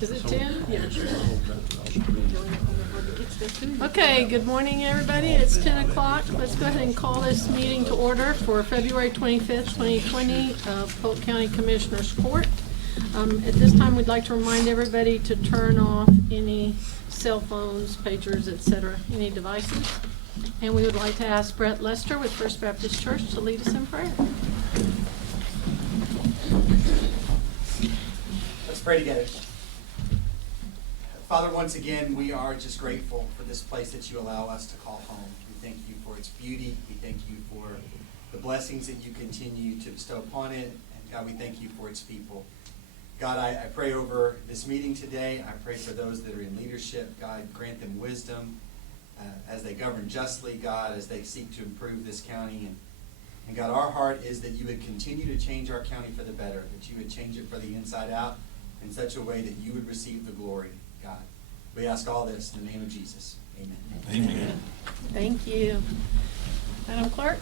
Is it 10? Yeah. Okay, good morning, everybody. It's 10 o'clock. Let's go ahead and call this meeting to order for February 25th, 2020, Polk County Commissioners Court. At this time, we'd like to remind everybody to turn off any cell phones, pagers, etc., any devices. And we would like to ask Brett Lester with First Baptist Church to lead us in prayer. Let's pray together. Father, once again, we are just grateful for this place that you allow us to call home. We thank you for its beauty. We thank you for the blessings that you continue to bestow upon it. And God, we thank you for its people. God, I pray over this meeting today. I pray for those that are in leadership. God, grant them wisdom as they govern justly, God, as they seek to improve this county. And God, our heart is that you would continue to change our county for the better, that you would change it for the inside out in such a way that you would receive the glory, God. We ask all this in the name of Jesus. Amen. Amen. Thank you. Madam Clerk?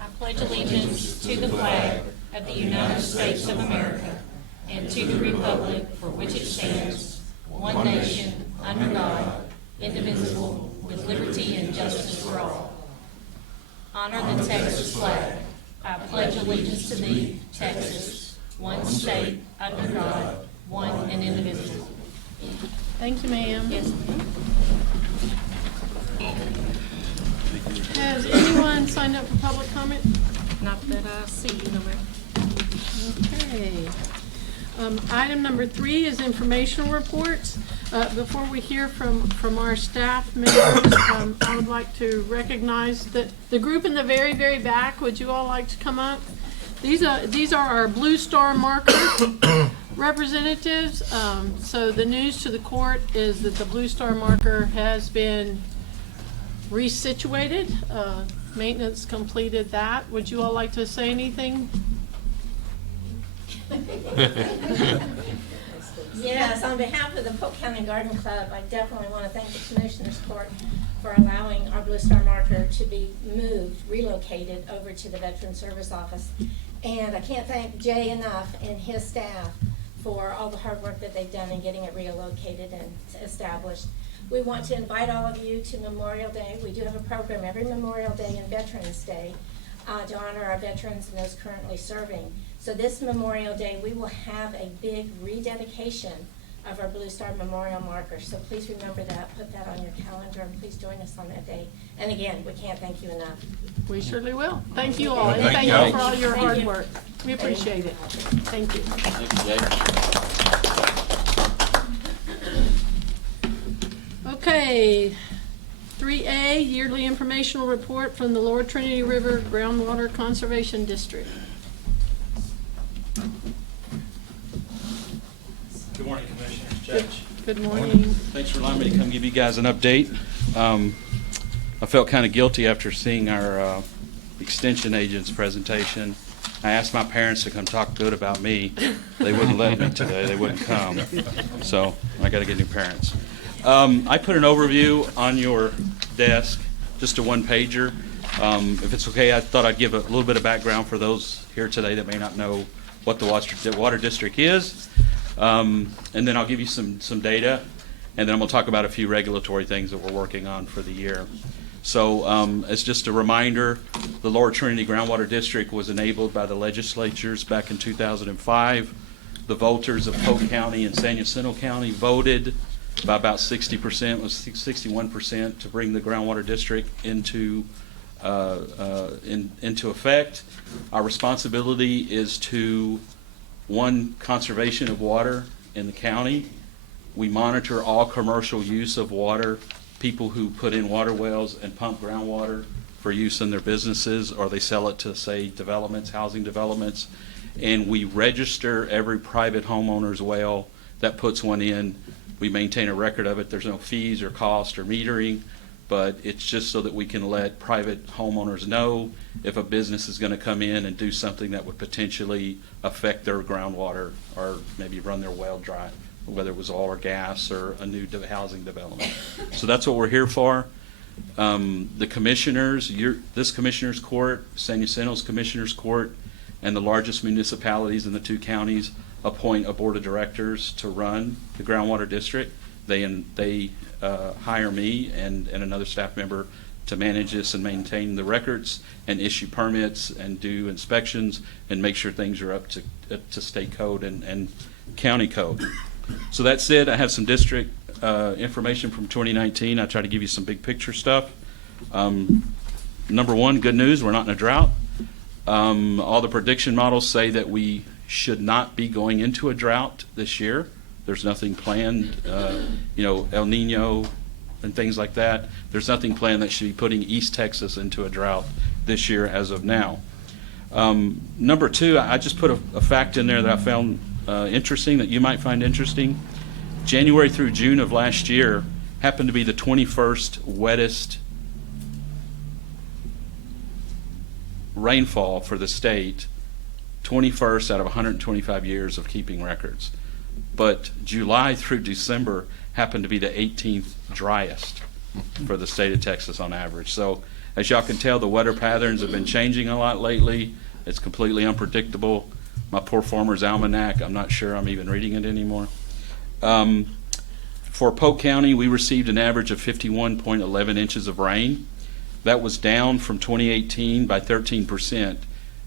I pledge allegiance to the flag of the United States of America and to the republic for which it stands, one nation, under God, indivisible, with liberty and justice for all. Honor the Texas flag. I pledge allegiance to thee, Texas, one state, under God, one and indivisible. Thank you, ma'am. Yes. Has anyone signed up for public comment? Not that I see, no ma'am. Okay. Item number 3 is informational reports. Before we hear from our staff members, I would like to recognize the group in the very, very back. Would you all like to come up? These are our Blue Star Marker representatives. So the news to the court is that the Blue Star Marker has been resituated. Maintenance completed that. Would you all like to say anything? Yes, on behalf of the Polk County Garden Club, I definitely want to thank the Commissioners Court for allowing our Blue Star Marker to be relocated over to the Veteran Service Office. And I can't thank Jay enough and his staff for all the hard work that they've done in getting it relocated and established. We want to invite all of you to Memorial Day. We do have a program every Memorial Day and Veterans Day to honor our veterans and those currently serving. So this Memorial Day, we will have a big rededication of our Blue Star Memorial Marker. So please remember that, put that on your calendar, and please join us on that day. And again, we can't thank you enough. We surely will. Thank you all, and Thank thank you. you for all your Thank hard you. work. We appreciate it. Thank you. Okay, 3A, yearly informational report from the Lower Trinity River Groundwater Conservation District. Good morning, Commissioners, Judge. Good morning. Thanks for allowing me to come give you guys an update. I felt kind of guilty after seeing our extension agent's presentation. I asked my parents to come talk good about me. They wouldn't let me today. They wouldn't come. So I got to get new parents. I put an overview on your desk, just a one-pager. If it's okay, I thought I'd give a little bit of background for those here today that may not know what the water district is. And then I'll give you some data, and then I'm going to talk about a few regulatory things that we're working on for the year. So as just a reminder, the Lower Trinity Groundwater District was enabled by the legislatures back in 2005. The voters of Polk County and San Jacinto County voted by about 60%, was 61%, to bring the groundwater district into effect. Our responsibility is to, one, conservation of water in the county. We monitor all commercial use of water, people who put in water wells and pump groundwater for use in their businesses, or they sell it to, say, developments, housing developments. And we register every private homeowner's well that puts one in. We maintain a record of it. There's no fees or cost or metering, but it's just so that we can let private homeowners know if a business is going to come in and do something that would potentially affect their groundwater or maybe run their well dry, whether it was oil or gas or a new housing development. So that's what we're here for. The commissioners, this commissioner's court, San Jacinto's commissioner's court, and the largest municipalities in the two counties appoint a board of directors to run the groundwater district. They hire me and another staff member to manage this and maintain the records and issue permits and do inspections and make sure things are up to state code and county code. So that said, I have some district information from 2019. I try to give you some big picture stuff. Number one, good news, we're not in a drought. All the prediction models say that we should not be going into a drought this year. There's nothing planned, El Nino and things like that. There's nothing planned that should be putting East Texas into a drought this year as of now. Number two, I just put a fact in there that I found interesting, that you might find interesting. January through June of last year happened to be the 21st wettest rainfall for the state, 21st out of 125 years of keeping records. But July through December happened to be the 18th driest for the state of Texas on average. So as y'all can tell, the weather patterns have been changing a lot lately. It's completely unpredictable. My poor farmer's almanac, I'm not sure I'm even reading it anymore. For Polk County, we received an average of 51.11 inches of rain. That was down from 2018 by 13%.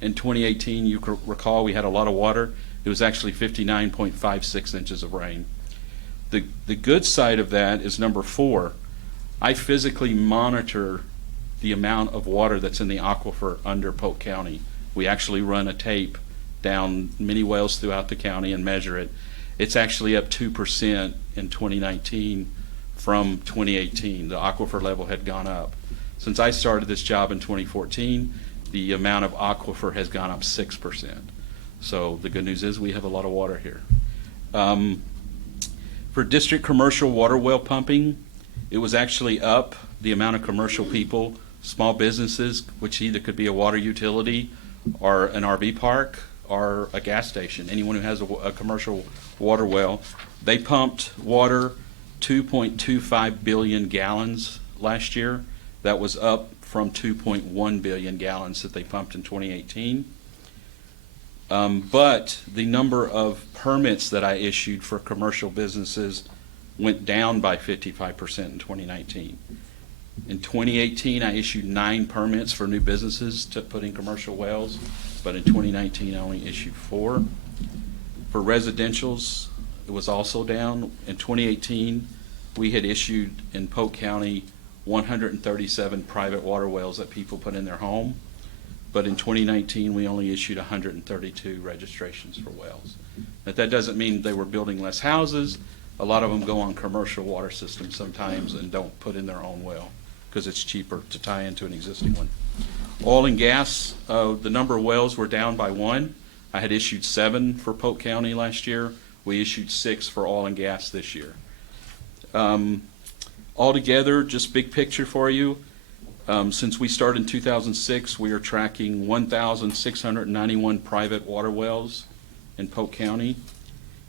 In 2018, you recall, we had a lot of water. It was actually 59.56 inches of rain. The good side of that is number 4. I physically monitor the amount of water that's in the aquifer under Polk County. We actually run a tape down many wells throughout the county and measure it. It's actually up 2% in 2019 from 2018. The aquifer level had gone up. Since I started this job in 2014, the amount of aquifer has gone up 6%. So the good news is we have a lot of water here. For district commercial water well pumping, it was actually up. The amount of commercial people, small businesses, which either could be a water utility or an RV park or a gas station, anyone who has a commercial water well, they pumped water 2.25 billion gallons last year. That was up from 2.1 billion gallons that they pumped in 2018. But the number of permits that I issued for commercial businesses went down by 55% in 2019. In 2018, I issued 9 permits for new businesses to put in commercial wells, but in 2019, I only issued 4. For residentials, it was also down. In 2018, we had issued in Polk County 137 private water wells that people put in their home. But in 2019, we only issued 132 registrations for wells. But that doesn't mean they were building less houses. A lot of them go on commercial water systems sometimes and don't put in their own well because it's cheaper to tie into an existing one. Oil and gas, the number of wells were down by 1. I had issued 7 for Polk County last year. We issued 6 for oil and gas this year. Altogether, just big picture for you, since we started in 2006, we are tracking 1,691 private water wells in Polk County.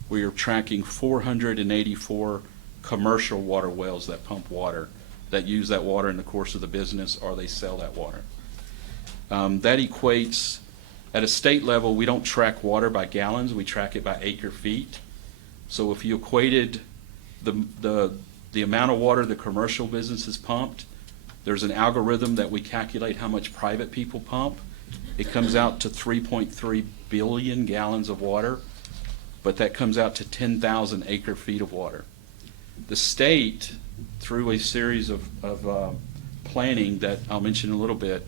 We are tracking 484 commercial water wells that pump water, that use that water in the course of the business, or they sell that water. That equates, at a state level, we don't track water by gallons, we track it by acre feet. So if you equated the amount of water the commercial businesses pumped, there's an algorithm that we calculate how much private people pump. It comes out to 3.3 billion gallons of water, but that comes out to 10,000 acre feet of water. The state, through a series of planning that I'll mention in a little bit,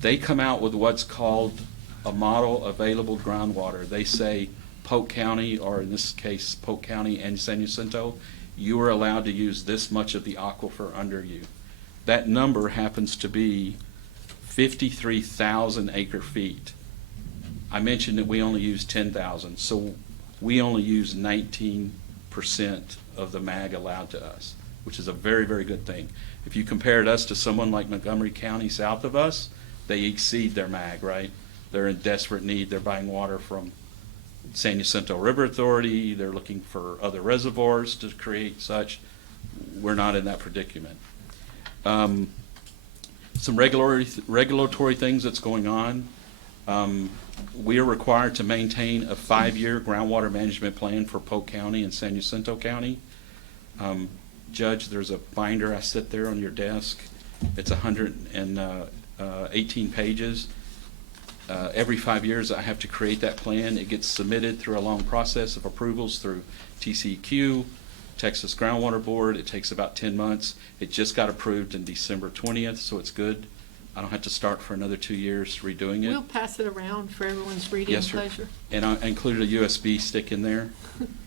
they come out with what's called a model available groundwater. They say Polk County, or in this case Polk County and San Jacinto, you are allowed to use this much of the aquifer under you. That number happens to be 53,000 acre feet. I mentioned that we only use 10,000, so we only use 19% of the MAG allowed to us, which is a very, very good thing. If you compared us to someone like Montgomery County south of us, they exceed their MAG, right? They're in desperate need. They're buying water from San Jacinto River Authority. They're looking for other reservoirs to create such. We're not in that predicament. Some regulatory things that's going on. We are required to maintain a 5-year groundwater management plan for Polk County and San Jacinto County. Judge, there's a binder I sit there on your desk. It's 118 pages. Every 5 years, I have to create that plan. It gets submitted through a long process of approvals through TCEQ, Texas Groundwater Board. It takes about 10 months. It just got approved in December 20th, so it's good. I don't have to start for another 2 years redoing it. We'll pass it around for everyone's reading Yes, sir. pleasure. And I included a USB stick in there.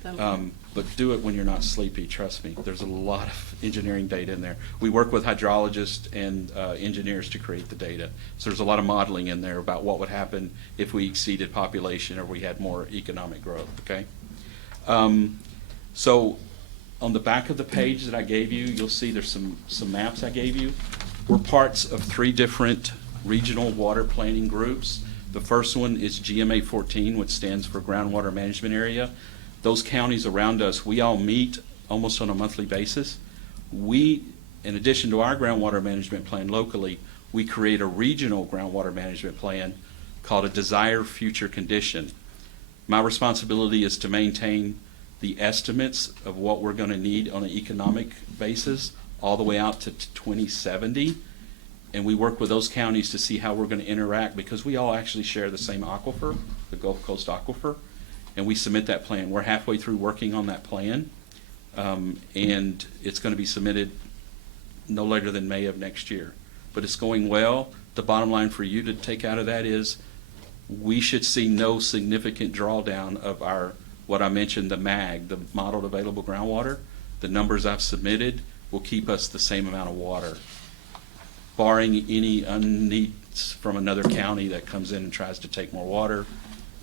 That'll- But do it when you're not sleepy, trust me. There's a lot of engineering data in there. We work with hydrologists and engineers to create the data. So there's a lot of modeling in there about what would happen if we exceeded population or we had more economic growth, okay? So on the back of the page that I gave you, you'll see there's some maps I gave you. We're parts of 3 different regional water planning groups. The first one is GMA 14, which stands for Groundwater Management Area. Those counties around us, we all meet almost on a monthly basis. We, in addition to our groundwater management plan locally, we create a regional groundwater management plan called a desired future condition. My responsibility is to maintain the estimates of what we're going to need on an economic basis all the way out to 2070. And we work with those counties to see how we're going to interact because we all actually share the same aquifer, the Gulf Coast Aquifer. And we submit that plan. We're halfway through working on that plan, and it's going to be submitted no later than May of next year. But it's going well. The bottom line for you to take out of that is we should see no significant drawdown of our, what I mentioned, the MAG, the Modeled Available Groundwater. The numbers I've submitted will keep us the same amount of water, barring any unneeds from another county that comes in and tries to take more water.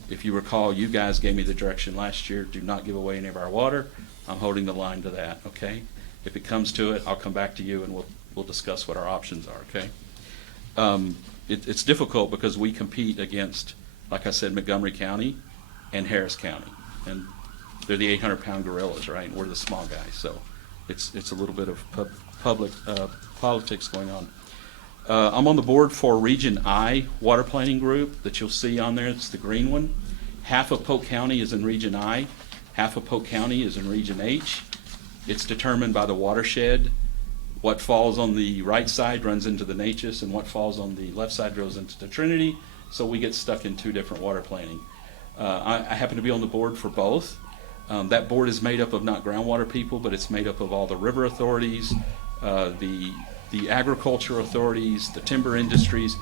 If you recall, you guys gave me the direction last year, do not give away any of our water. I'm holding the line to that, okay? If it comes to it, I'll come back to you and we'll discuss what our options are, okay? It's difficult because we compete against, like I said, Montgomery County and Harris County. And they're the 800-pound gorillas, right? And we're the small guys, so it's a little bit of public politics going on. I'm on the board for Region I Water Planning Group that you'll see on there. It's the green one. Half of Polk County is in Region I. Half of Polk County is in Region H. It's determined by the watershed. What falls on the right side runs into the Natchez, and what falls on the left side goes into the Trinity. So we get stuck in 2 different water planning. I happen to be on the board for both. That board is made up of not groundwater people, but it's made up of all the river authorities, the agriculture authorities, the timber industries.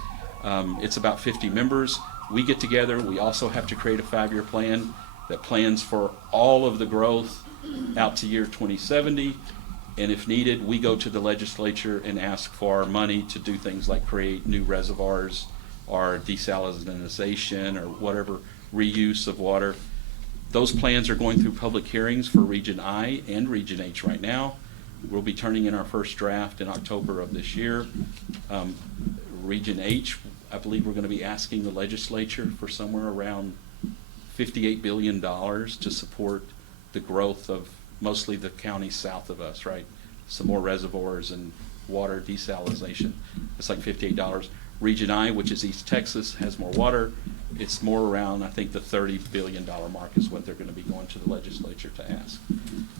It's about 50 members. We get together. We also have to create a 5-year plan that plans for all of the growth out to year 2070. And if needed, we go to the legislature and ask for money to do things like create new reservoirs or desalinization or whatever reuse of water. Those plans are going through public hearings for Region I and Region H right now. We'll be turning in our first draft in October of this year. Region H, I believe we're going to be asking the legislature for somewhere around $58 billion to support the growth of mostly the counties south of us, right? Some more reservoirs and water desalinization. It's like $58. Region I, which is East Texas, has more water. It's more around, I think, the $30 billion mark is what they're going to be going to the legislature to ask.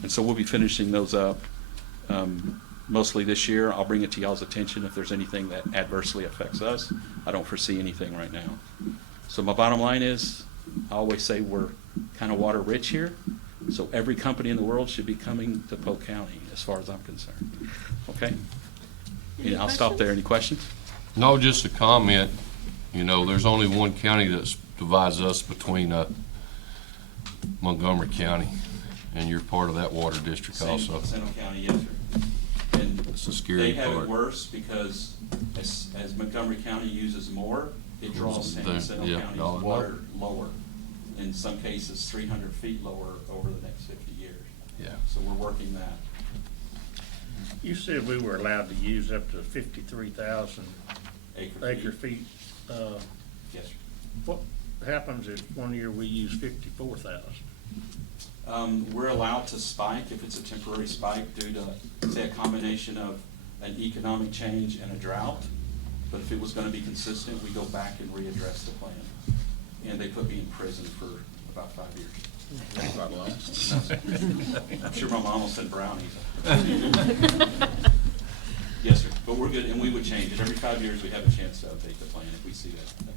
And so we'll be finishing those up mostly this year. I'll bring it to y'all's attention if there's anything that adversely affects us. I don't foresee anything right now. So my bottom line is, I always say we're kind of water rich here. So every company in the world should be coming to Polk County as far as I'm concerned. Okay? Any I'll stop there. Any questions? No, just a comment. You know, there's only one county that divides us between Montgomery County, and you're part of that water district also. Seminole County, yes, sir. And That's the scary they have part. it worse because as Montgomery County uses more, it draws Seminole Yeah, County's no, I know. water lower. In some cases, 300 feet lower over the next 50 years. Yeah. So we're working that. You said we were allowed to use up to 53,000 acre feet. Yes, sir. What happens if one year we use 54,000? We're allowed to spike if it's a temporary spike due to, say, a combination of an economic change and a drought. But if it was gonna be consistent, we go back and readdress the plan. And they put me in prison for about 5 years. I'm sure my mom will send brownies. Yes, sir, but we're good, and we would change it. Every 5 years, we have a chance to update the plan if we see that coming.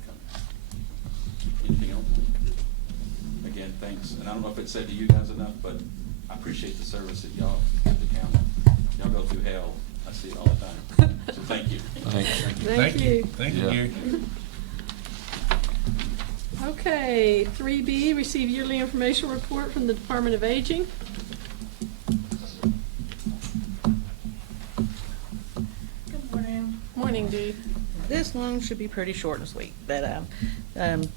Anything else? Again, thanks, and I don't know if it's said to you guys enough, but I appreciate the service that y'all give the county. Y'all go through hell, I see it all the time, so thank you. Thank you. Thank you, Yeah. Gary. Okay, 3B, receive yearly information report from the Department of Aging. Good morning. Morning, Dee. This one should be pretty short and sweet, but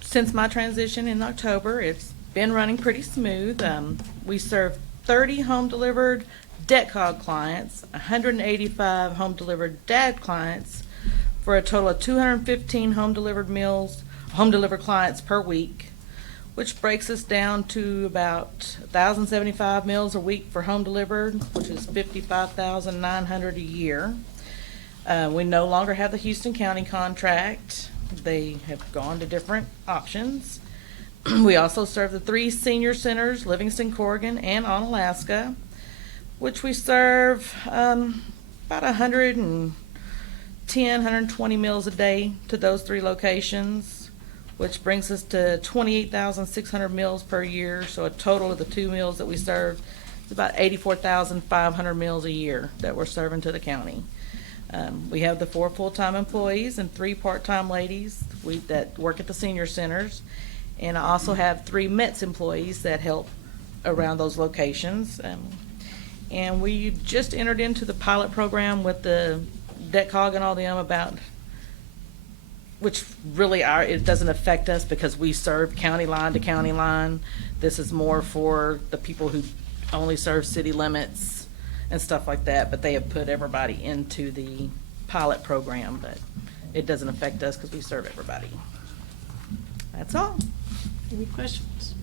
since my transition in October, it's been running pretty smooth. We serve 30 home-delivered DECOG clients, 185 home-delivered DAD clients, for a total of 215 home-delivered clients per week, which breaks us down to about 1,075 meals a week for home-delivered, which is 55,900 a year. We no longer have the Houston County contract. They have gone to different options. We also serve the 3 senior centers, Livingston, Corrigan, and Onalaska, which we serve about 110, 120 meals a day to those 3 locations, which brings us to 28,600 meals per year. So a total of the 2 meals that we serve is about 84,500 meals a year that we're serving to the county. We have the 4 full-time employees and 3 part-time ladies that work at the senior centers. And I also have 3 METS employees that help around those locations. And we just entered into the pilot program with the DECOG and all them about, which really it doesn't affect us because we serve county line to county line. This is more for the people who only serve city limits and stuff like that, but they have put everybody into the pilot program, but it doesn't affect us because we serve everybody. That's all. Any questions?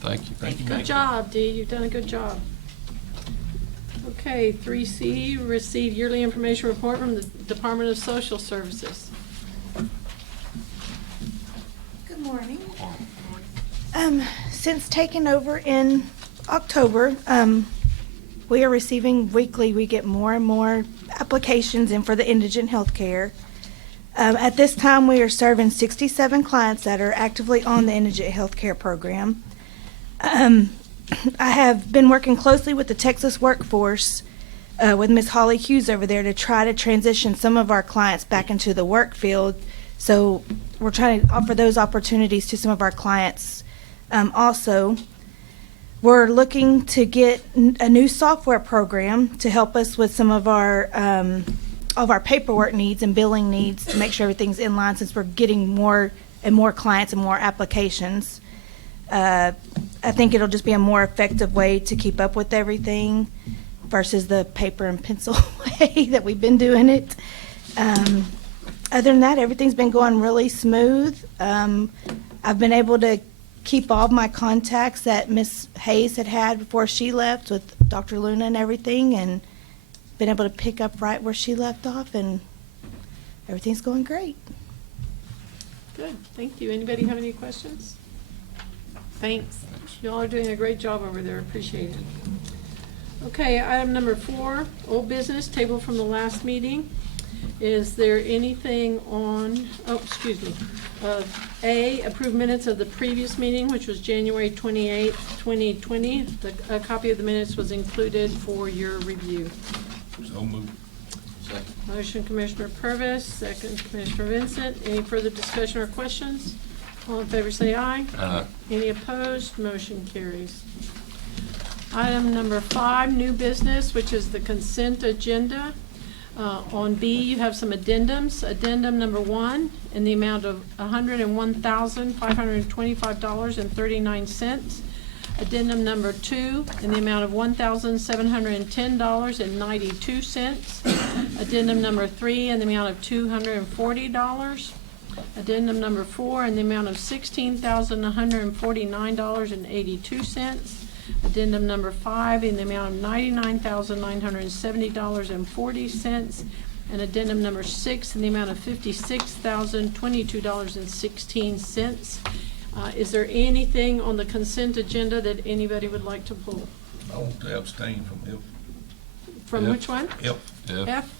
Thank you. Thank you. Good job, Dee. You've done a good job. Okay, 3C, receive yearly information report from the Department of Social Services. Good morning. Since taking over in October, we are receiving weekly, we get more and more applications in for the indigent health care. At this time, we are serving 67 clients that are actively on the indigent health care program. I have been working closely with the Texas workforce with Ms. Holly Hughes over there to try to transition some of our clients back into the work field. So we're trying to offer those opportunities to some of our clients. Also, we're looking to get a new software program to help us with some of our paperwork needs and billing needs to make sure everything's in line since we're getting more and more clients and more applications. I think it'll just be a more effective way to keep up with everything versus the paper and pencil way that we've been doing it. Other than that, everything's been going really smooth. I've been able to keep all of my contacts that Miss Hayes had before she left with Dr. Luna and everything, and been able to pick up right where she left off, and everything's going great. Good, thank you. Anybody have any questions? Thanks. Y'all are doing a great job over there. Appreciate it. Okay, item number 4, old business, table from the last meeting. Is there anything on, A, approve minutes of the previous meeting, which was January 28th, 2020. A copy of the minutes was included for your review. So moved. Motion Commissioner Purvis, second Commissioner Vincent. Any further discussion or questions? All in favor say aye. Aye. Any opposed? Motion carries. Item number 5, new business, which is the consent agenda. On B, you have some addendums. Addendum number 1 in the amount of $101,525.39. Addendum number 2 in the amount of $1,710.92. Addendum number 3 in the amount of $240. Addendum number 4 in the amount of $16,149.82. Addendum number 5 in the amount of $99,970.40. and addendum number 6 in the amount of $56,022.16. Is there anything on the consent agenda that anybody would like to pull? I want to abstain from F. From Yep. which one? F. F. F?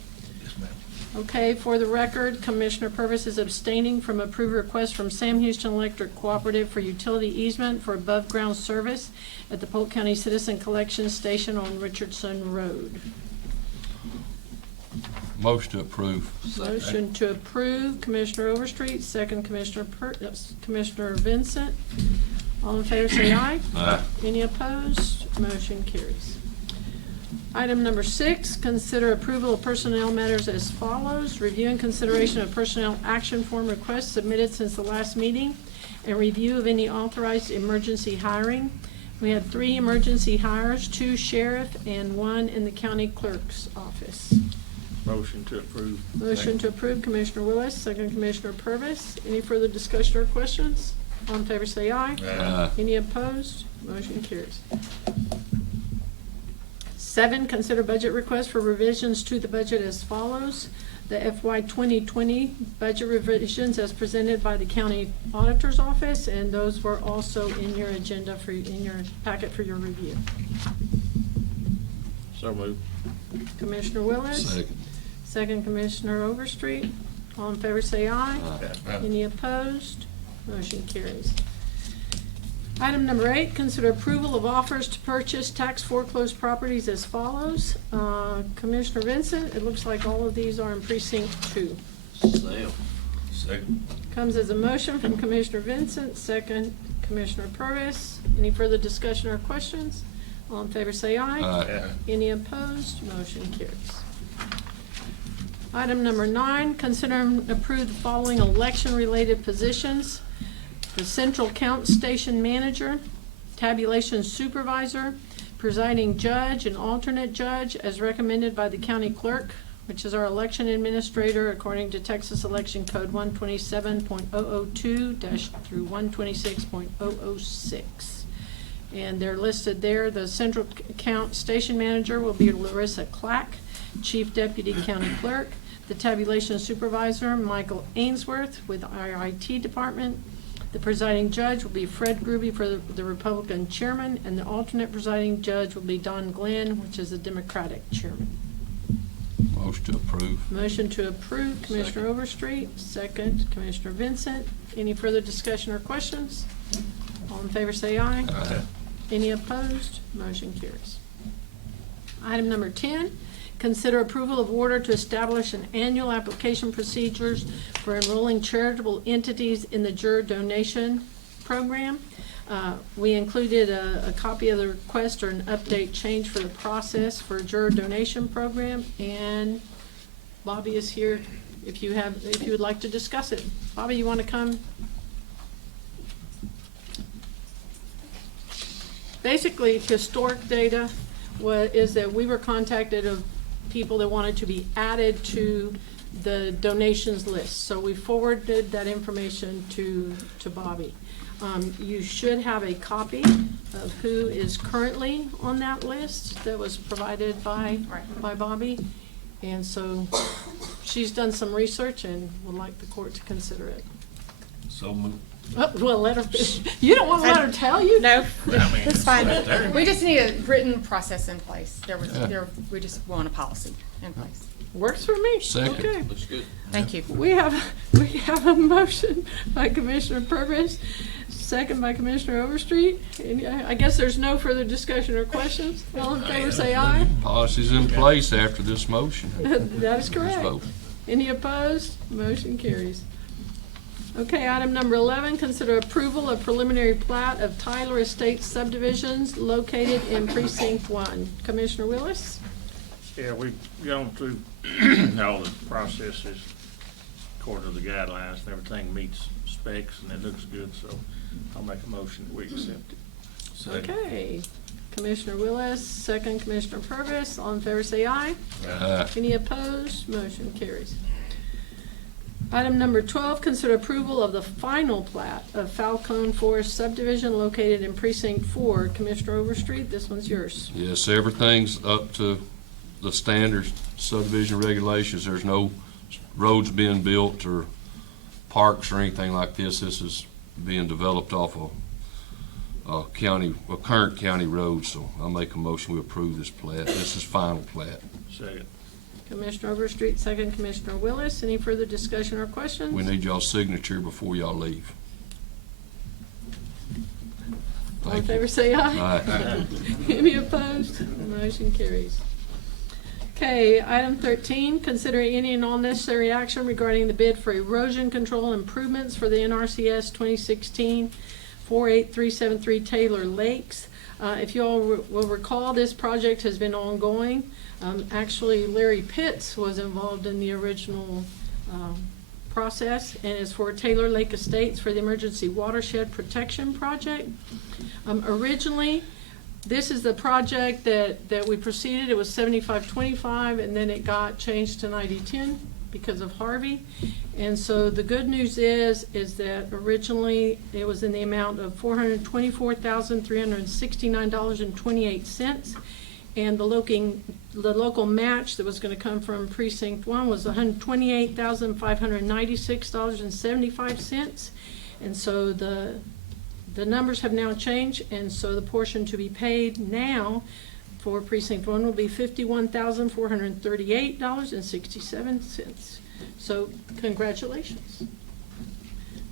Yes, ma'am. Okay, for the record, Commissioner Purvis is abstaining from approved request from Sam Houston Electric Cooperative for utility easement for above-ground service at the Polk County Citizen Collection Station on Richardson Road. Motion to approve. Motion to approve, Commissioner Overstreet, second Commissioner Vincent. All in favor say aye. Aye. Any opposed? Motion carries. Item number 6, consider approval of personnel matters as follows. Review and consideration of personnel action form requests submitted since the last meeting, and review of any authorized emergency hiring. We had 3 emergency hires, 2 sheriff and 1 in the county clerk's office. Motion to approve. Motion to approve, Commissioner Willis, second Commissioner Purvis. Any further discussion or questions? All in favor say aye. Aye. Any opposed? Motion carries. 7, consider budget request for revisions to the budget as follows. The FY 2020 budget revisions as presented by the county auditor's office, and those were also in your agenda in your packet for your review. So moved. Commissioner Willis. Second. Second Commissioner Overstreet. All in favor say aye. Any opposed? Motion carries. Item number 8, consider approval of offers to purchase tax foreclosed properties as follows. Commissioner Vincent, it looks like all of these are in precinct 2. Second. Comes as a motion from Commissioner Vincent, second Commissioner Purvis. Any further discussion or questions? All in favor say aye. Aye. Any opposed? Motion carries. Item number 9, consider and approve the following election-related positions. The Central Count Station Manager, Tabulation Supervisor, Presiding Judge, and Alternate Judge as recommended by the County Clerk, which is our election administrator according to Texas Election Code 127.002 through 126.006. And they're listed there. The Central Count Station Manager will be Larissa Clack, Chief Deputy County Clerk. The Tabulation Supervisor, Michael Ainsworth with our IT Department. The presiding judge will be Fred Gruby for the Republican chairman, and the alternate presiding judge will be Don Glenn, which is the Democratic chairman. Motion to approve. Motion to approve, Commissioner Overstreet, second Commissioner Vincent. Any further discussion or questions? All in favor say aye. Aye. Any opposed? Motion carries. Item number 10, consider approval of order to establish an annual application procedures for enrolling charitable entities in the juror donation program. We included a copy of the request or an update change for the process for juror donation program, and Bobby is here if you would like to discuss it. Bobby, you want to come? Basically, historic data is that we were contacted of people that wanted to be added to the donations list. So we forwarded that information to Bobby. You should have a copy of who is currently on that list that was provided by Bobby. And so she's done some research and would like the court to consider it. So moved. Oh, well, let her, you don't want to let her tell you? No, I mean, it's fine. right there. We just need a written process in place. Yeah. We just want a policy in place. Works for me. Second. Okay. Looks good. Thank you. We have a motion by Commissioner Purvis, second by Commissioner Overstreet. And I guess there's no further discussion or questions. All in favor say aye. Policy's in place after this motion. That is Let's correct. vote. Any opposed? Motion carries. Okay, item number 11, consider approval of preliminary plat of Tyler Estates subdivisions located in precinct 1. Commissioner Willis? Yeah, we've gone through all the processes according to the guidelines, and everything meets specs, and it looks good, so I'll make a motion that we accept it. Second. Okay. Commissioner Willis, second Commissioner Purvis. All in favor say aye. Aye. Any opposed? Motion carries. Item number 12, consider approval of the final plat of Falcone Forest subdivision located in precinct 4. Commissioner Overstreet, this one's yours. Yes, everything's up to the standard subdivision regulations. There's no roads being built or parks or anything like this. This is being developed off a current county road, so I'll make a motion we approve this plat. This is final plat. Second. Commissioner Overstreet, second Commissioner Willis. Any further discussion or questions? We need y'all's signature before y'all leave. All in Thank you. favor, say aye. Aye. Any opposed? Motion carries. Okay, item 13, consider any and all necessary action regarding the bid for erosion control improvements for the NRCS 2016-48373 Taylor Lakes. If you all will recall, this project has been ongoing. Actually, Larry Pitts was involved in the original process, and is for Taylor Lake Estates for the Emergency Watershed Protection Project. Originally, this is the project that we proceeded. It was 75-25, and then it got changed to 90-10 because of Harvey. And so the good news is that originally it was in the amount of $424,369.28. And the local match that was going to come from Precinct 1 was $128,596.75. And so the numbers have now changed, and so the portion to be paid now for Precinct 1 will be $51,438.67. So congratulations.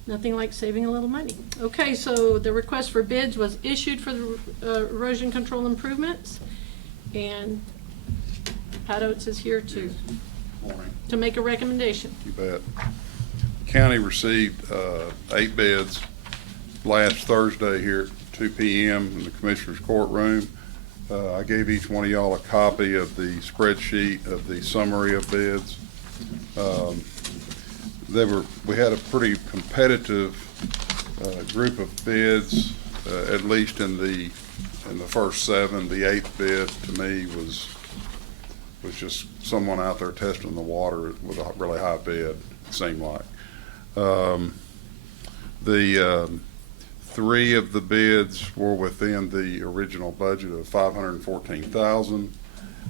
Nothing like saving a little money. Okay, so the request for bids was issued for the erosion control improvements, and Pat Oates is here to make a recommendation. You bet. County received 8 bids last Thursday here at 2 p.m. in the Commissioner's courtroom. I gave each one of y'all a copy of the spreadsheet of the summary of bids. We had a pretty competitive group of bids, at least in the first 7. The 8th bid to me was just someone out there testing the water with a really high bid, it seemed like. The 3 of the bids were within the original budget of $514,000.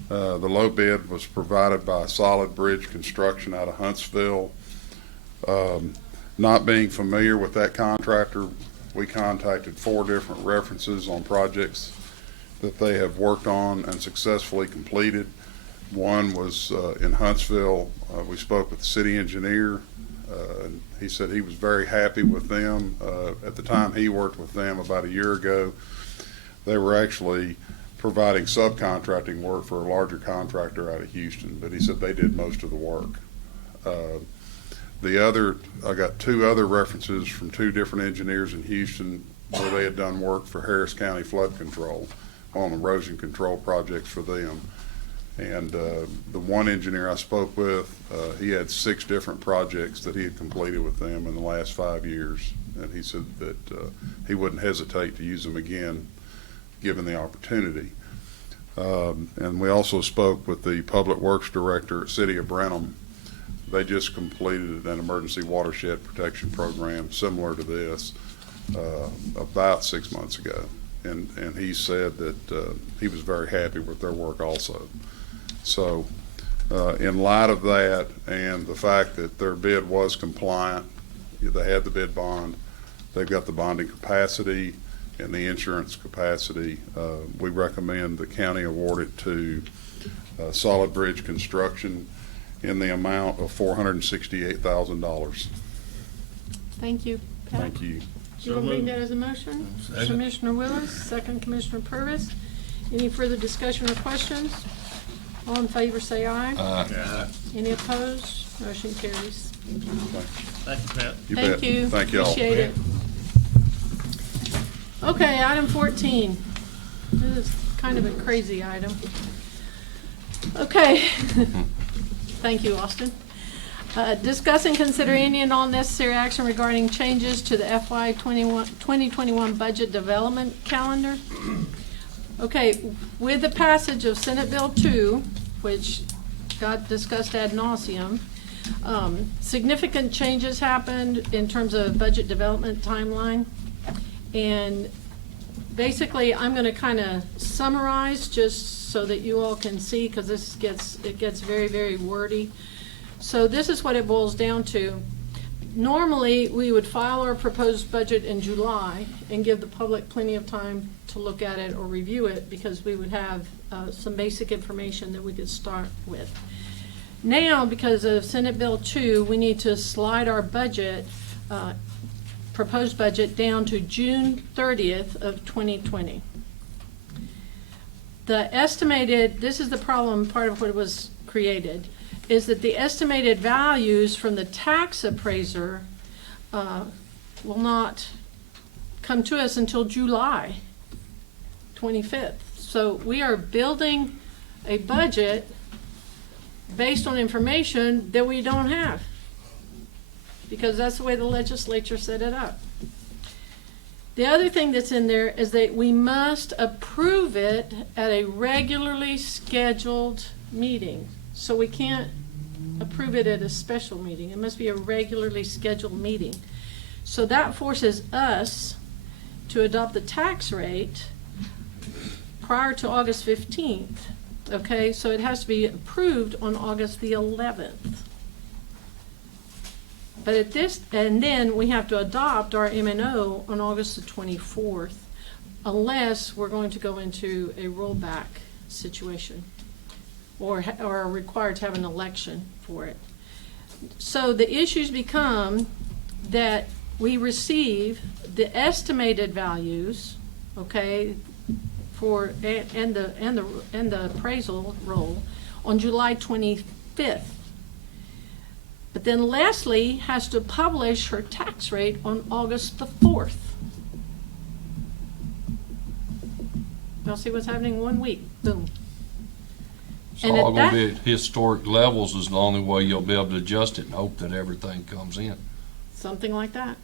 The low bid was provided by Solid Bridge Construction out of Huntsville. Not being familiar with that contractor, we contacted 4 different references on projects that they have worked on and successfully completed. One was in Huntsville. We spoke with the city engineer. He said he was very happy with them. At the time he worked with them about a year ago, they were actually providing subcontracting work for a larger contractor out of Houston, but he said they did most of the work. I got 2 other references from 2 different engineers in Houston where they had done work for Harris County Flood Control on erosion control projects for them. And the one engineer I spoke with, he had 6 different projects that he had completed with them in the last 5 years. And he said that he wouldn't hesitate to use them again, given the opportunity. And we also spoke with the Public Works Director at City of Brenham. They just completed an emergency watershed protection program similar to this about 6 months ago. And he said that he was very happy with their work also. So in light of that and the fact that their bid was compliant, they had the bid bond, they've got the bonding capacity and the insurance capacity, we recommend the county award it to Solid Bridge Construction in the amount of $468,000. Thank you, Pat. Thank you. Do you want to bring that as a motion? Second. Commissioner Willis, second Commissioner Purvis. Any further discussion or questions? All in favor, say aye. Aye. Any opposed? Motion carries. Thank you, Pat. You Thank bet. you. Thank y'all. Appreciate it. Okay, item 14. This is kind of a crazy item. Okay. Thank you, Austin. Discuss and consider any and all necessary action regarding changes to the FY 2021 budget development calendar. Okay, with the passage of Senate Bill 2, which got discussed ad nauseum, significant changes happened in terms of budget development timeline. And basically, I'm gonna kind of summarize just so that you all can see, because it gets very, very wordy. So this is what it boils down to. Normally, we would file our proposed budget in July and give the public plenty of time to look at it or review it, because we would have some basic information that we could start with. Now, because of Senate Bill 2, we need to slide our budget, proposed budget, down to June 30th of 2020. The estimated, this is the problem, part of what was created, is that the estimated values from the tax appraiser will not come to us until July 25th. So we are building a budget based on information that we don't have, because that's the way the legislature set it up. The other thing that's in there is that we must approve it at a regularly scheduled meeting. So we can't approve it at a special meeting. It must be a regularly scheduled meeting. So that forces us to adopt the tax rate prior to August 15th. Okay, so it has to be approved on August the 11th. But at this, and then we have to adopt our M&O on August the 24th, unless we're going to go into a rollback situation, or are required to have an election for it. So the issues become that we receive the estimated values, okay, for and the appraisal roll on July 25th. But then Leslie has to publish her tax rate on August the 4th. Y'all see what's happening? 1 week, boom. It's And all at gonna that- be at historic levels is the only way you'll be able to adjust it and hope that everything comes in. Something like that.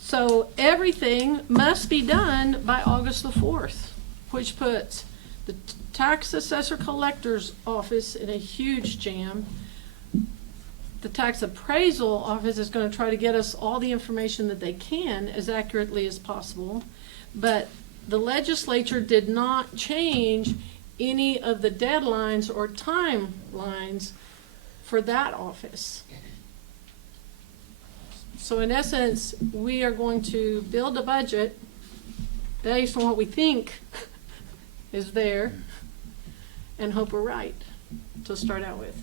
So everything must be done by August the 4th, which puts the tax assessor collector's office in a huge jam. The tax appraisal office is going to try to get us all the information that they can as accurately as possible. But the legislature did not change any of the deadlines or timelines for that office. So in essence, we are going to build a budget based on what we think is there and hope we're right to start out with,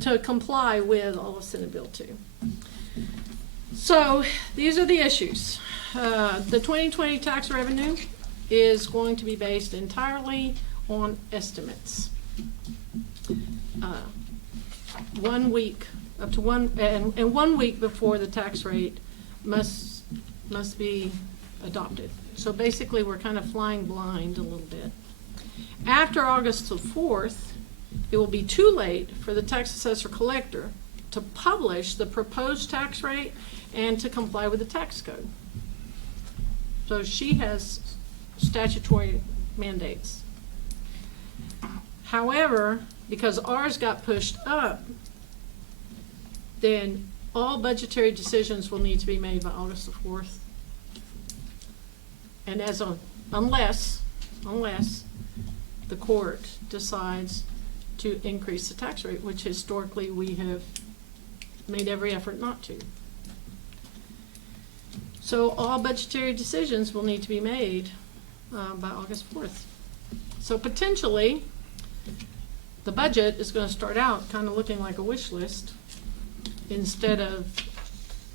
to comply with all of Senate Bill 2. So these are the issues. The 2020 tax revenue is going to be based entirely on estimates. 1 week, up to one, and 1 week before the tax rate must be adopted. So basically, we're kind of flying blind a little bit. After August the 4th, it will be too late for the tax assessor collector to publish the proposed tax rate and to comply with the tax code. So she has statutory mandates. However, because ours got pushed up, then all budgetary decisions will need to be made by August the 4th. And unless the court decides to increase the tax rate, which historically we have made every effort not to. So all budgetary decisions will need to be made by August 4th. So potentially, the budget is going to start out kind of looking like a wish list instead of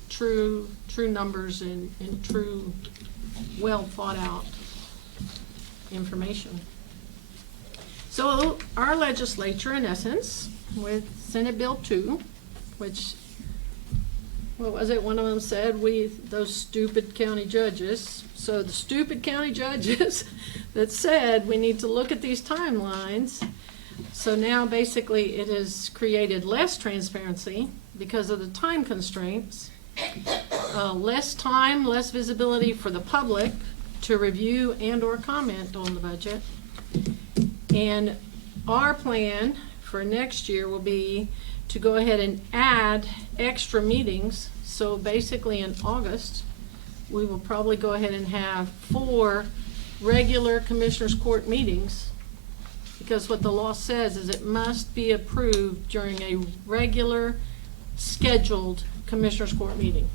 true numbers and true, well thought out information. So our legislature, in essence, with Senate Bill 2, which, what was it, one of them said, those stupid county judges. So the stupid county judges that said we need to look at these timelines. So now basically it has created less transparency because of the time constraints, less time, less visibility for the public to review and or comment on the budget. And our plan for next year will be to go ahead and add extra meetings. So basically in August, we will probably go ahead and have 4 regular Commissioners Court meetings, because what the law says is it must be approved during a regular scheduled Commissioners Court meeting.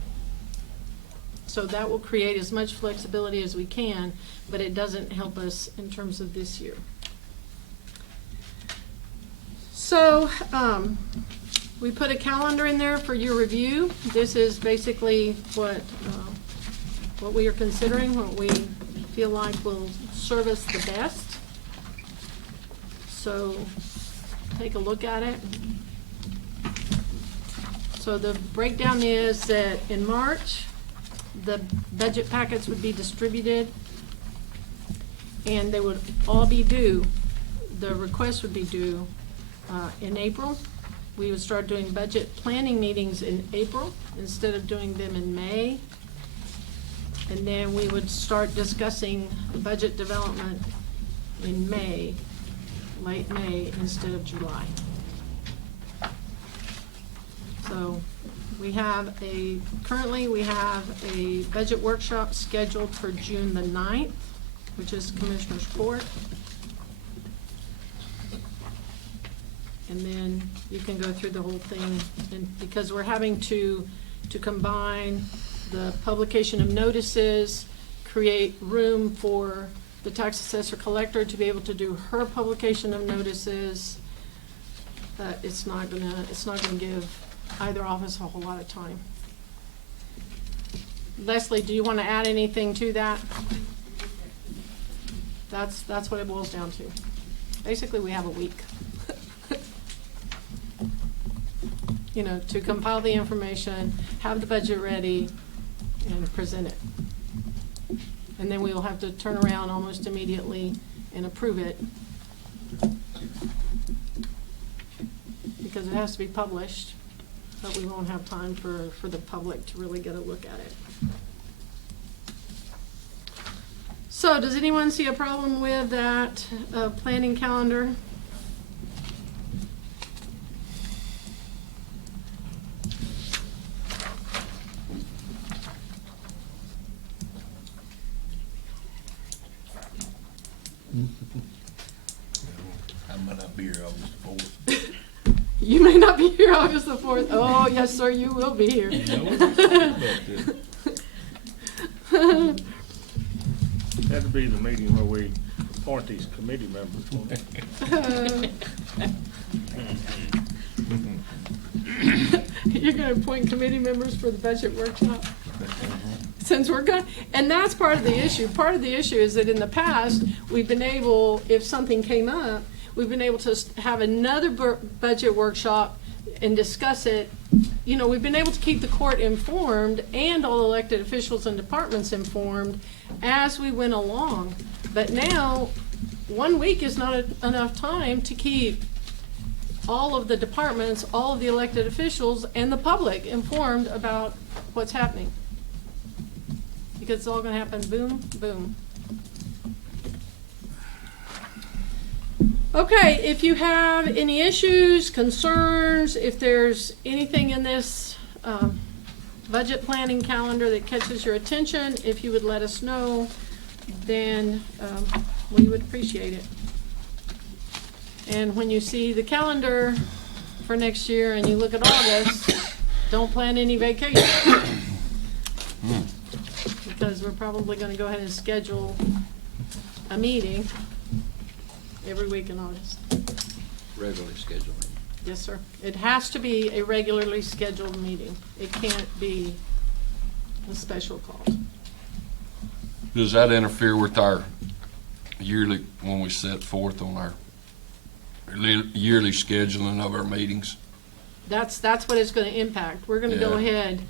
So that will create as much flexibility as we can, but it doesn't help us in terms of this year. So, we put a calendar in there for your review. This is basically what we are considering, what we feel like will serve us the best. So, take a look at it. So the breakdown is that in March, the budget packets would be distributed, and they would all be due, the requests would be due in April. We would start doing budget planning meetings in April instead of doing them in May. And then we would start discussing budget development in May, late May, instead of July. So currently we have a budget workshop scheduled for June the 9th, which is Commissioners Court. And then you can go through the whole thing, and because we're having to combine the publication of notices, create room for the tax assessor collector to be able to do her publication of notices. It's not gonna give either office a whole lot of time. Leslie, do you want to add anything to that? That's what it boils down to. Basically, we have a week. You know, to compile the information, have the budget ready, and present it. And then we will have to turn around almost immediately and approve it, because it has to be published, but we won't have time for the public to really get a look at it. So, does anyone see a problem with that planning calendar? I might not be here August 4th. You may not be here August the 4th. Oh, yes, sir, you will be here. That'd be the meeting where we appoint these committee members. won't it? You're gonna appoint committee members for the budget workshop? Since we're going, and that's part of the issue. Part of the issue is that in the past, we've been able, if something came up, we've been able to have another budget workshop and discuss it. You know, we've been able to keep the court informed and all elected officials and departments informed as we went along. But now, 1 week is not enough time to keep all of the departments, all of the elected officials, and the public informed about what's happening. Because it's all gonna happen boom, boom. Okay, if you have any issues, concerns, if there's anything in this budget planning calendar that catches your attention, if you would let us know, then we would appreciate it. And when you see the calendar for next year and you look at August, don't plan any vacation. Because we're probably gonna go ahead and schedule a meeting every week in August. Regularly scheduled. Yes, sir. It has to be a regularly scheduled meeting. It can't be a special call. Does that interfere with our yearly, when we set forth on our yearly scheduling of our meetings? That's what it's gonna impact. We're gonna go Yeah. ahead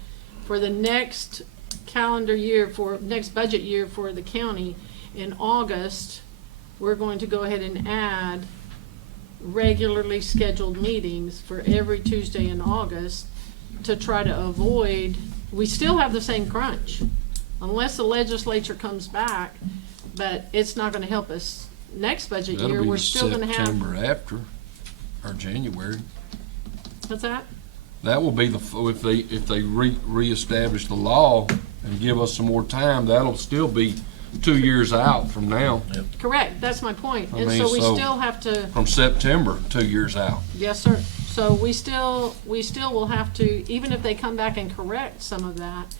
for the next calendar year, for next budget year for the county in August. We're going to go ahead and add regularly scheduled meetings for every Tuesday in August to try to avoid, we still have the same crunch, unless the legislature comes back, but it's not gonna help us next budget year. We're still gonna have. That'll be September after, or January. What's that? That will be if they reestablish the law and give us some more time, that'll still be 2 years out from now, Correct, that's my point. I And mean, so we so- still have to, from September, 2 years out. yes, sir. So we still will have to, even if they come back and correct some of that,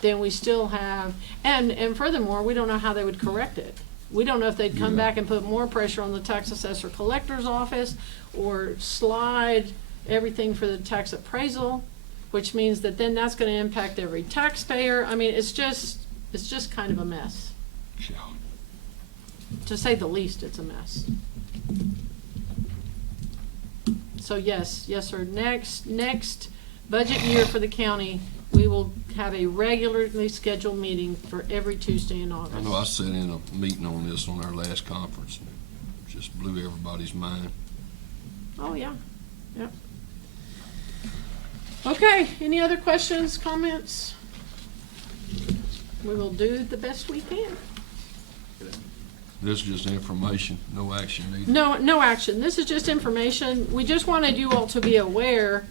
then we still have, and furthermore, we don't know how they would correct it. We don't know if they'd come back and put more pressure on the tax assessor collector's office or slide everything for the tax appraisal, which means that then that's gonna impact every taxpayer. I mean, it's just kind of a mess. To say the least, it's a mess. So yes, sir, next budget year for the county, we will have a regularly scheduled meeting for every Tuesday in August. I know I sat in a meeting on this on our last conference, and it just blew everybody's mind. Oh, yeah, yep. Okay, any other questions, comments? We will do the best we can. This is just information, no action needed. No action. This is just information. We just wanted you all to be aware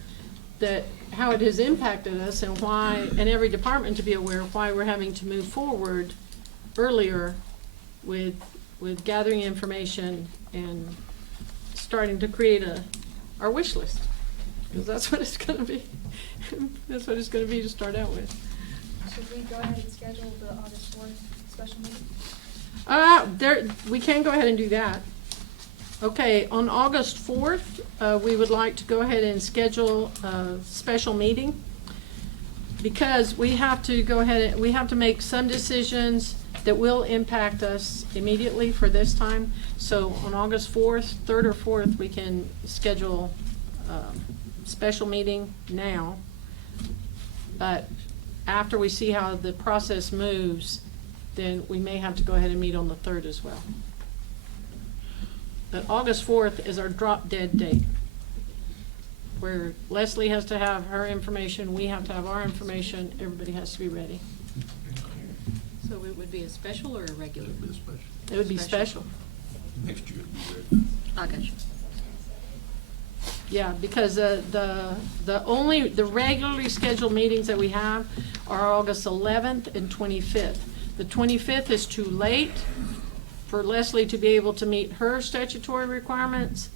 that how it has impacted us and why, and every department to be aware of why we're having to move forward earlier with gathering information and starting to create our wish list. Because that's what it's gonna be. That's what it's gonna be to start out with. Should we go ahead and schedule the August 4th special meeting? We can go ahead and do that. Okay, on August 4th, we would like to go ahead and schedule a special meeting because we have to go ahead, we have to make some decisions that will impact us immediately for this time. So on August 4th, 3rd or 4th, we can schedule a special meeting now. But after we see how the process moves, then we may have to go ahead and meet on the 3rd as well. But August 4th is our drop dead date, where Leslie has to have her information, we have to have our information, everybody has to be ready. So it would be a special or a regular? It would be special. Next year it'll be ready. I got you. Yeah, because the regularly scheduled meetings that we have are August 11th and 25th. The 25th is too late for Leslie to be able to meet her statutory requirements,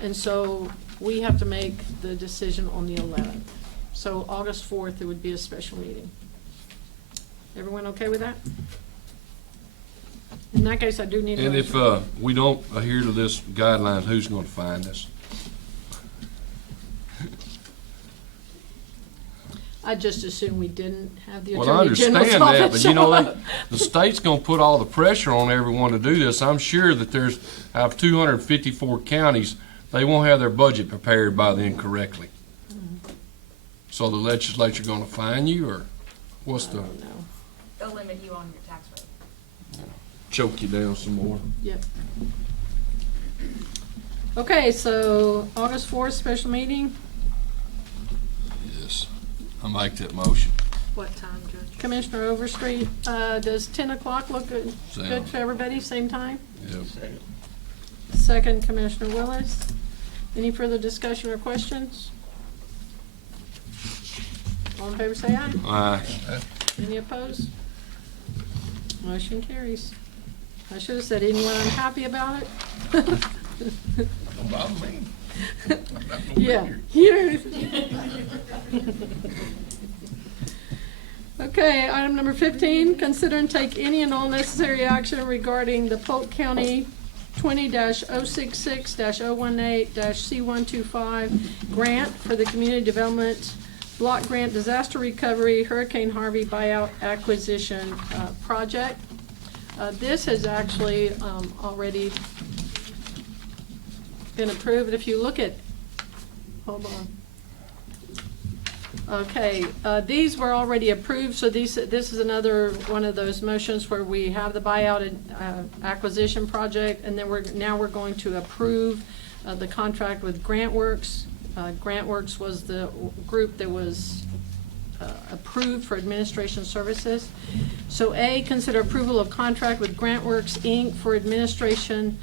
and so we have to make the decision on the 11th. So August 4th, it would be a special meeting. Everyone okay with that? In that case, I do need a And if motion. we don't adhere to this guideline, who's gonna find us? I just assumed we didn't have the Well, I Attorney General's understand that, office but you know, show up. the state's gonna put all the pressure on everyone to do this. I'm sure that out of 254 counties, they won't have their budget prepared by then correctly. So the legislature gonna fine you, or what's the, They'll limit you on your tax rate. choke you down some more? Yep. Okay, so August 4th, special meeting. Yes, I make that motion. What time, Judge? Commissioner Overstreet, does 10 o'clock look good Sound. for everybody, same time? Yep. Second, Commissioner Willis. Any further discussion or questions? All in favor, say aye. Aye. Any opposed? Motion carries. I should have said anyone unhappy about it. Don't bother me. I'm not gonna be Yeah. here. Okay, item number 15, consider and take any and all necessary action regarding the Polk County 20-066-018-C125 grant for the Community Development Block Grant Disaster Recovery Hurricane Harvey Buyout Acquisition Project. This has actually already been approved. If you look at, hold on. Okay, these were already approved, so this is another one of those motions where we have the buyout and acquisition project, and then we're going to approve the contract with GrantWorks. GrantWorks was the group that was approved for administration services. So A, consider approval of contract with GrantWorks, Inc. for administration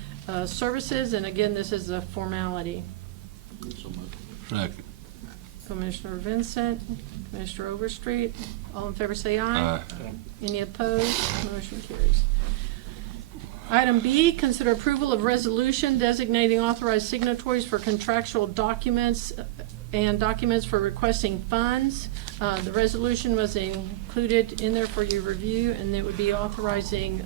services, and again, this is a formality. Second. Commissioner Vincent, Commissioner Overstreet. All in favor say aye. Aye. Any opposed? Motion carries. Item B, consider approval of resolution designating authorized signatories for contractual documents and documents for requesting funds. The resolution was included in there for your review, and it would be authorizing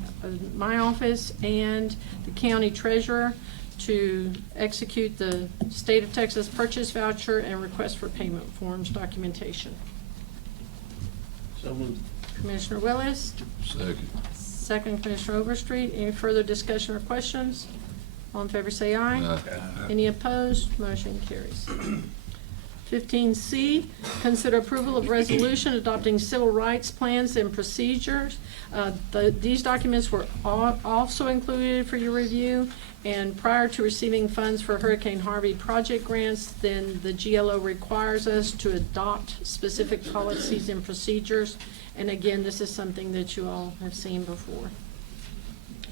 my office and the county treasurer to execute the State of Texas purchase voucher and request for payment forms documentation. So moved. Commissioner Willis, Second. second Commissioner Overstreet. Any further discussion or questions? All in favor say aye. Aye. Any opposed? Motion carries. 15C, consider approval of resolution adopting civil rights plans and procedures. These documents were also included for your review, and prior to receiving funds for Hurricane Harvey project grants, then the GLO requires us to adopt specific policies and procedures. And again, this is something that you all have seen before.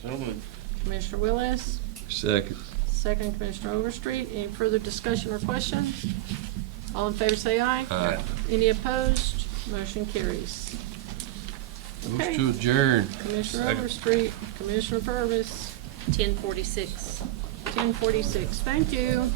So moved. Commissioner Willis, Second. second Commissioner Overstreet. Any further discussion or questions? All in favor say aye. Aye. Any opposed? Motion carries. Motion to adjourn. Commissioner Overstreet, Commissioner Purvis, 10:46. 10:46. Thank you.